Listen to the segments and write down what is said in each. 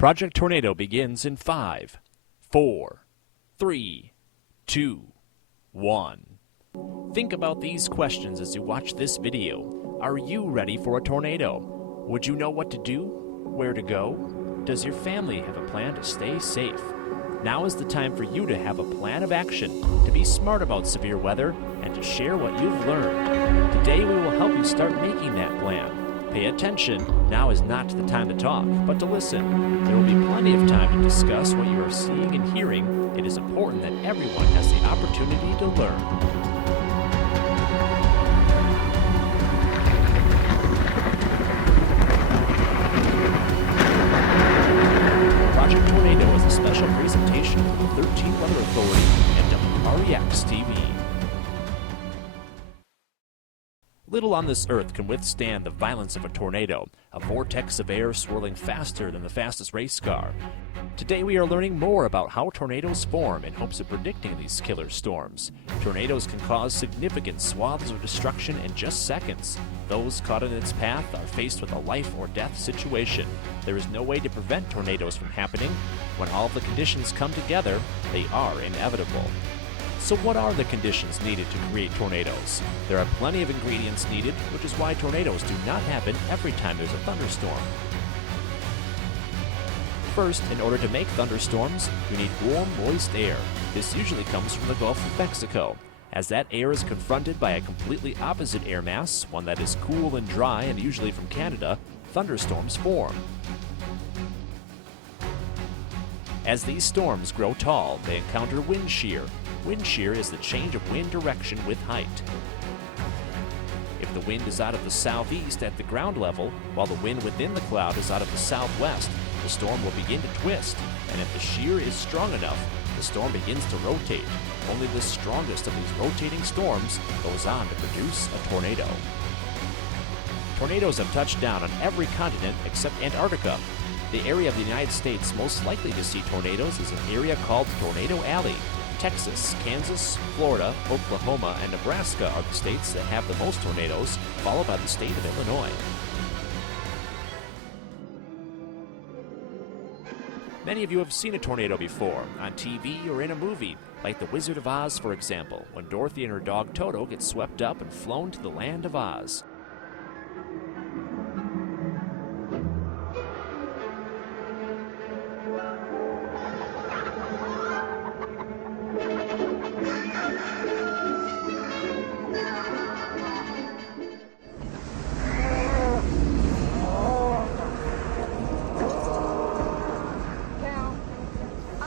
Project Tornado begins in 5, 4, 3, 2, 1. Think about these questions as you watch this video. Are you ready for a tornado? Would you know what to do? Where to go? Does your family have a plan to stay safe? Now is the time for you to have a plan of action, to be smart about severe weather, and to share what you've learned. Today we will help you start making that plan. Pay attention, now is not the time to talk, but to listen. There will be plenty of time to discuss what you are seeing and hearing. It is important that everyone has the opportunity to learn. Project Tornado is a special presentation of the 13 Weather Authority and WREX TV. Little on this earth can withstand the violence of a tornado, a vortex of air swirling faster than the fastest race car. Today we are learning more about how tornadoes form in hopes of predicting these killer storms. Tornadoes can cause significant swaths of destruction in just seconds. Those caught in its path are faced with a life or death situation. There is no way to prevent tornadoes from happening. When all of the conditions come together, they are inevitable. So what are the conditions needed to create tornadoes? There are plenty of ingredients needed, which is why tornadoes do not happen every time there's a thunderstorm. First, in order to make thunderstorms, you need warm, moist air. This usually comes from the Gulf of Mexico. As that air is confronted by a completely opposite air mass, one that is cool and dry and usually from Canada, thunderstorms form. As these storms grow tall, they encounter wind shear. Wind shear is the change of wind direction with height. If the wind is out of the southeast at the ground level, while the wind within the cloud is out of the southwest, the storm will begin to twist, and if the shear is strong enough, the storm begins to rotate. Only the strongest of these rotating storms goes on to produce a tornado. Tornadoes have touched down on every continent except Antarctica. The area of the United States most likely to see tornadoes is an area called Tornado Alley. Texas, Kansas, Florida, Oklahoma, and Nebraska are the states that have the most tornadoes, followed by the state of Illinois. Many of you have seen a tornado before, on TV or in a movie, like The Wizard of Oz, for example, when Dorothy and her dog Toto get swept up and flown to the land of Oz.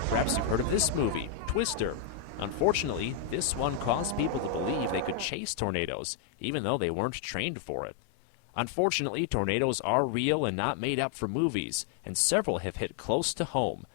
Perhaps you've heard of this movie, Twister. Unfortunately, this one caused people to believe they could chase tornadoes, even though they weren't trained for it. Unfortunately, tornadoes are real and not made up for movies, and several have hit close to home.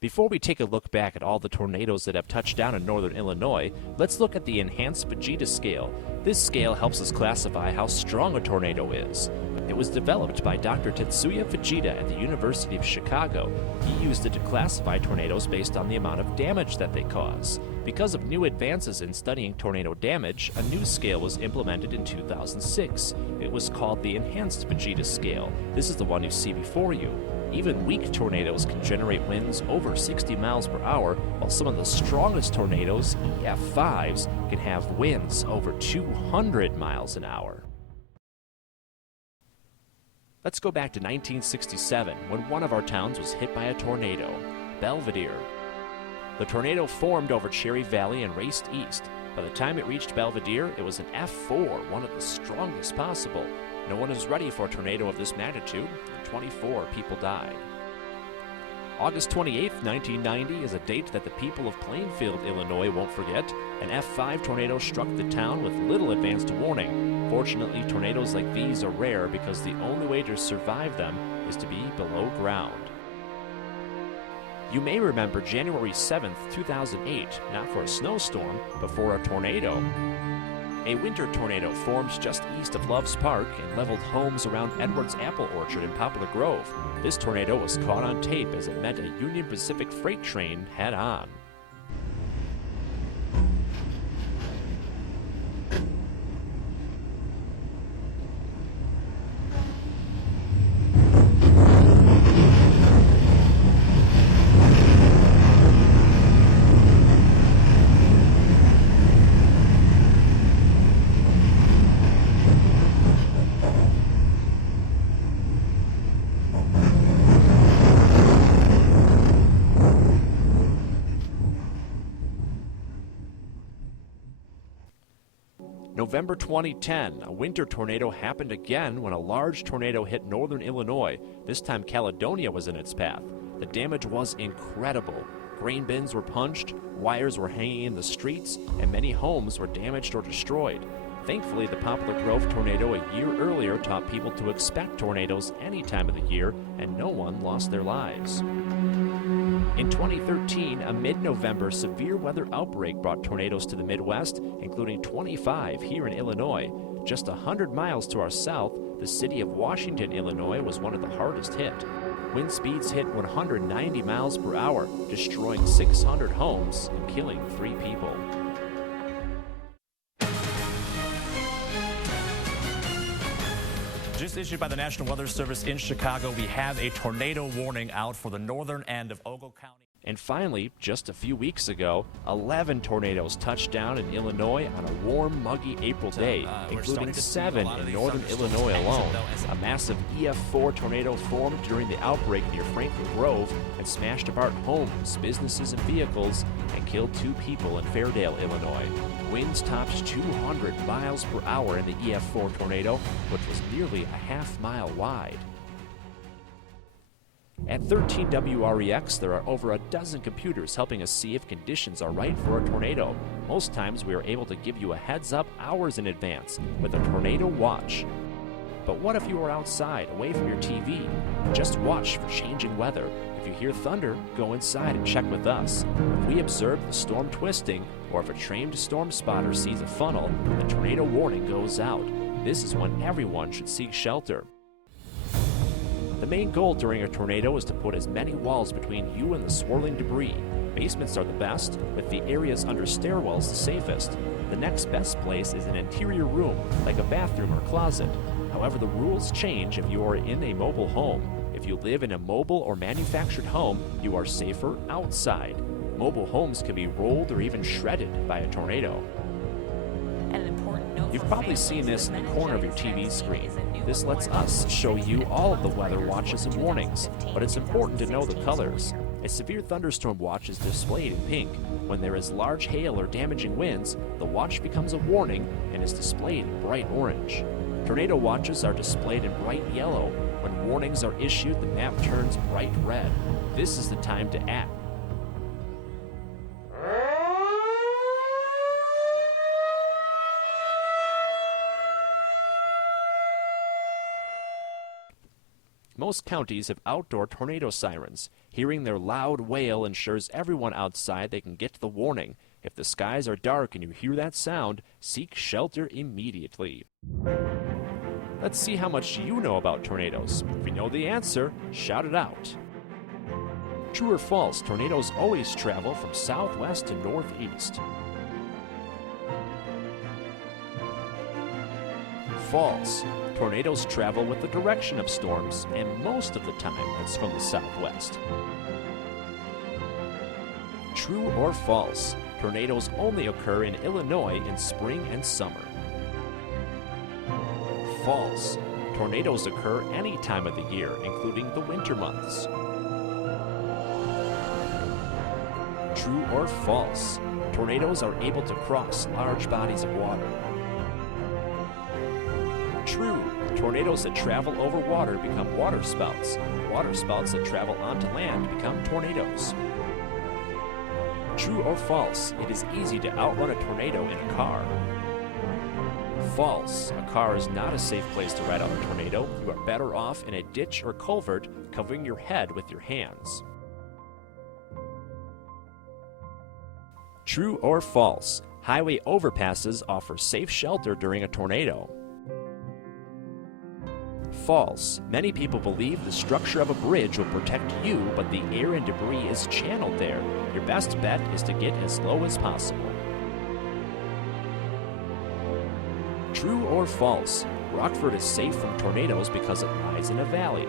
Before we take a look back at all the tornadoes that have touched down in northern Illinois, let's look at the Enhanced Fujita Scale. This scale helps us classify how strong a tornado is. It was developed by Dr. Tetsuya Fujita at the University of Chicago. He used it to classify tornadoes based on the amount of damage that they cause. Because of new advances in studying tornado damage, a new scale was implemented in 2006. It was called the Enhanced Fujita Scale. This is the one you see before you. Even weak tornadoes can generate winds over 60 miles per hour, while some of the strongest tornadoes, EF5s, can have winds over 200 miles an hour. Let's go back to 1967, when one of our towns was hit by a tornado, Belvedere. The tornado formed over Cherry Valley and raced east. By the time it reached Belvedere, it was an F4, one of the strongest possible. No one is ready for a tornado of this magnitude, and 24 people died. August 28, 1990 is a date that the people of Plainfield, Illinois won't forget. An F5 tornado struck the town with little advanced warning. Fortunately, tornadoes like these are rare because the only way to survive them is to be below ground. You may remember January 7, 2008, not for a snowstorm, but for a tornado. A winter tornado formed just east of Loves Park and leveled homes around Edwards Apple Orchard in Poplar Grove. This tornado was caught on tape as it met a Union Pacific freight train head-on. November 2010, a winter tornado happened again when a large tornado hit northern Illinois. This time Caledonia was in its path. The damage was incredible. Grain bins were punched, wires were hanging in the streets, and many homes were damaged or destroyed. Thankfully, the Poplar Grove tornado a year earlier taught people to expect tornadoes any time of the year, and no one lost their lives. In 2013, a mid-November severe weather outbreak brought tornadoes to the Midwest, including 25 here in Illinois. Just 100 miles to our south, the city of Washington, Illinois was one of the hardest hit. Wind speeds hit 190 miles per hour, destroying 600 homes and killing 3 people. Just issued by the National Weather Service in Chicago, we have a tornado warning out for the northern end of Ogle County. And finally, just a few weeks ago, 11 tornadoes touched down in Illinois on a warm, muggy April day, including 7 in northern Illinois alone. A massive EF4 tornado formed during the outbreak near Franklin Grove and smashed apart homes, businesses, and vehicles, and killed 2 people in Fairdale, Illinois. Winds topped 200 miles per hour in the EF4 tornado, which was nearly a half-mile wide. At 13 WREX, there are over a dozen computers helping us see if conditions are right for a tornado. Most times we are able to give you a heads up hours in advance with a tornado watch. But what if you are outside, away from your TV? Just watch for changing weather. If you hear thunder, go inside and check with us. If we observe the storm twisting, or if a trained storm spotter sees a funnel, the tornado warning goes out. This is when everyone should seek shelter. The main goal during a tornado is to put as many walls between you and the swirling debris. Basements are the best, with the areas under stairwells the safest. The next best place is an interior room, like a bathroom or closet. However, the rules change if you are in a mobile home. If you live in a mobile or manufactured home, you are safer outside. Mobile homes can be rolled or even shredded by a tornado. You've probably seen this in the corner of your TV screen. This lets us show you all of the weather watches and warnings, but it's important to know the colors. A severe thunderstorm watch is displayed in pink. When there is large hail or damaging winds, the watch becomes a warning and is displayed in bright orange. Tornado watches are displayed in bright yellow. When warnings are issued, the map turns bright red. This is the time to act. Most counties have outdoor tornado sirens. Hearing their loud wail ensures everyone outside they can get the warning. If the skies are dark and you hear that sound, seek shelter immediately. Let's see how much you know about tornadoes. If you know the answer, shout it out. True or false, tornadoes always travel from southwest to northeast. False. Tornadoes travel with the direction of storms, and most of the time it's from the southwest. True or false? Tornadoes only occur in Illinois in spring and summer. False. Tornadoes occur any time of the year, including the winter months. True or false? Tornadoes are able to cross large bodies of water. True. Tornadoes that travel over water become waterspouts. Waterspouts that travel onto land become tornadoes. True or false? It is easy to outrun a tornado in a car. False. A car is not a safe place to ride out a tornado. You are better off in a ditch or culvert, covering your head with your hands. True or false? Highway overpasses offer safe shelter during a tornado. False. Many people believe the structure of a bridge will protect you, but the air and debris is channeled there. Your best bet is to get as low as possible. True or false? Rockford is safe from tornadoes because it lies in a valley.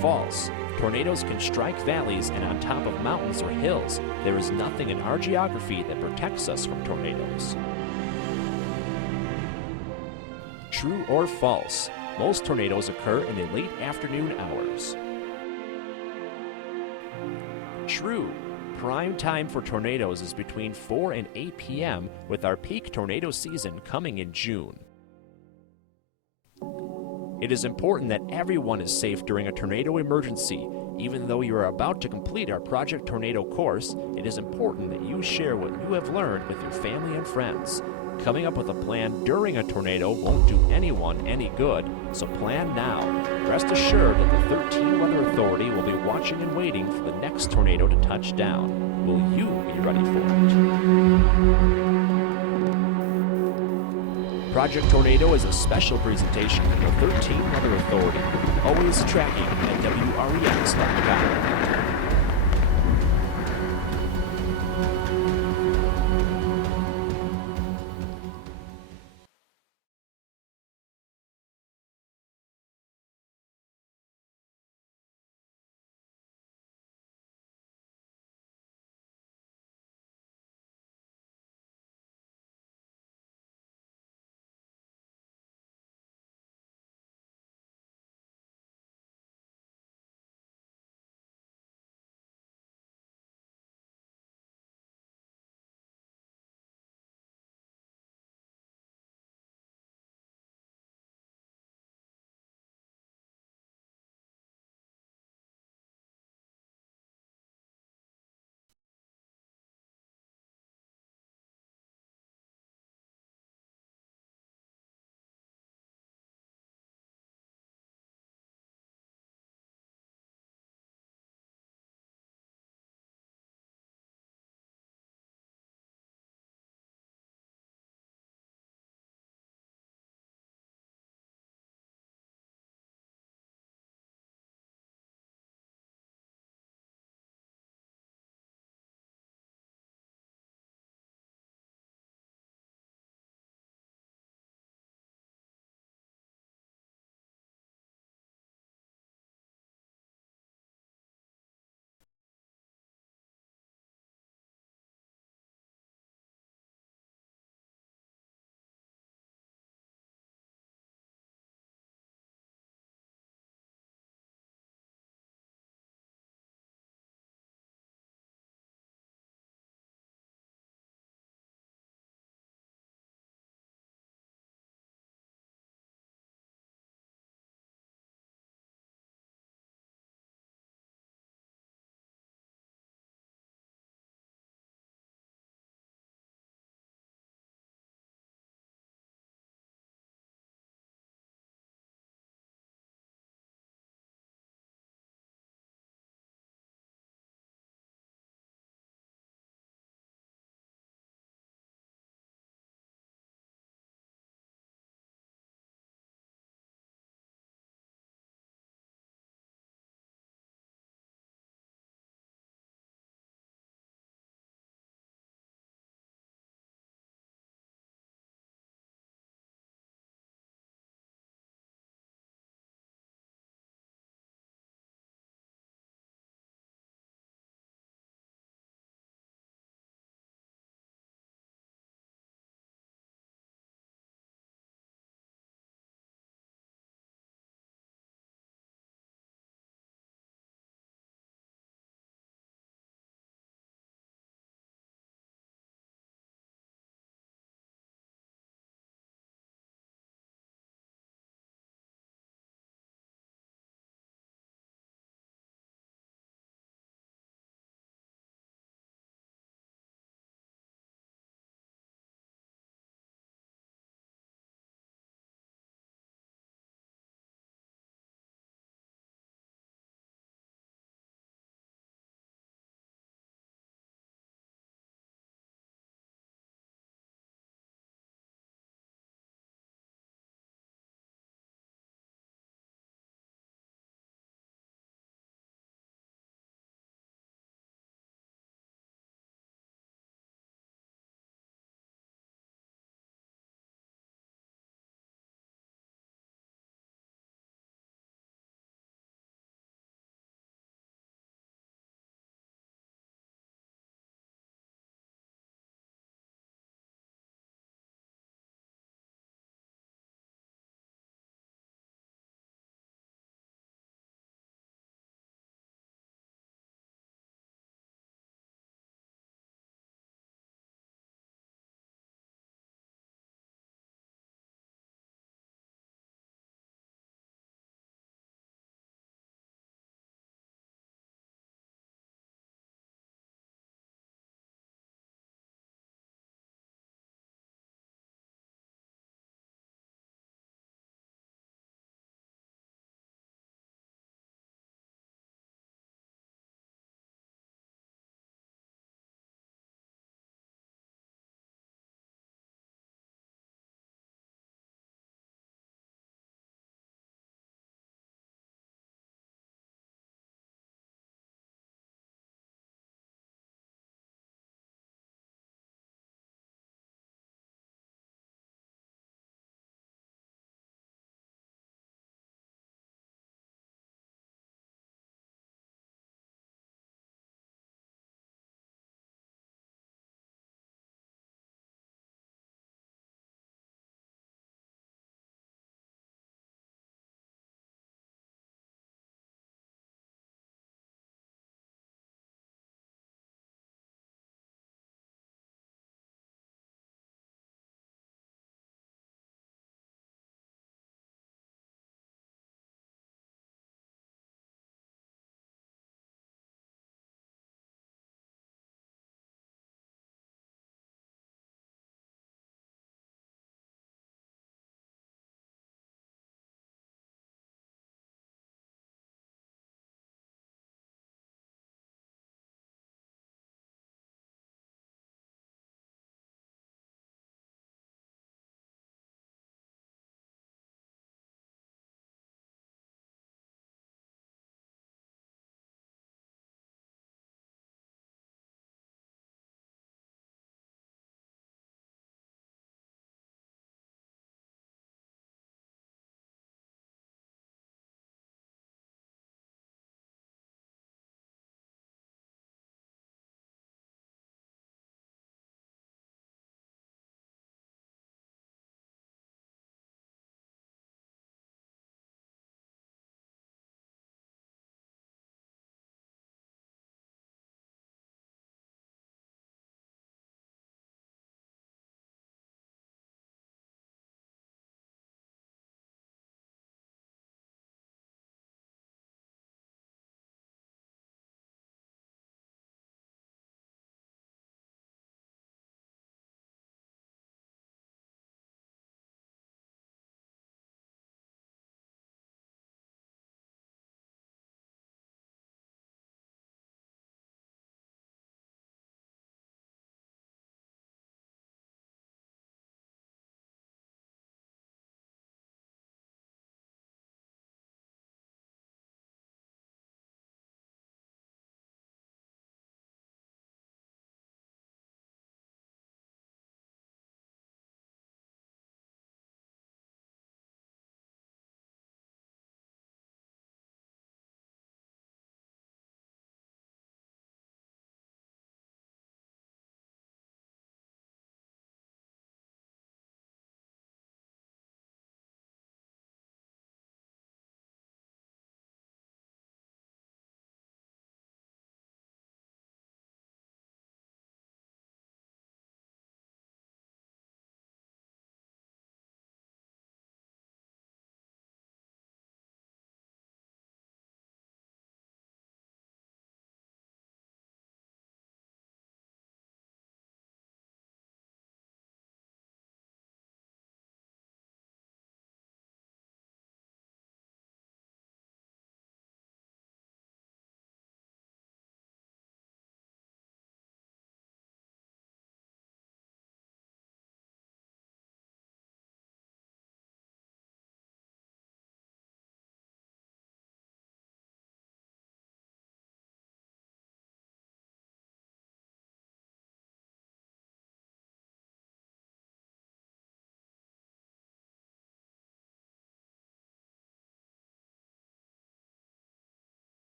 False. Tornadoes can strike valleys and on top of mountains or hills. There is nothing in our geography that protects us from tornadoes. True or false? Most tornadoes occur in the late afternoon hours. True. prime time for tornadoes is between 4 and 8 p.m., with our peak tornado season coming in June. It is important that everyone is safe during a tornado emergency. Even though you are about to complete our Project Tornado course, it is important that you share what you have learned with your family and friends. Coming up with a plan during a tornado won't do anyone any good, so plan now. Rest assured that the 13 Weather Authority will be watching and waiting for the next tornado to touch down. Will you be ready for it? Project Tornado is a special presentation from the 13 Weather Authority, always tracking at WREX.com.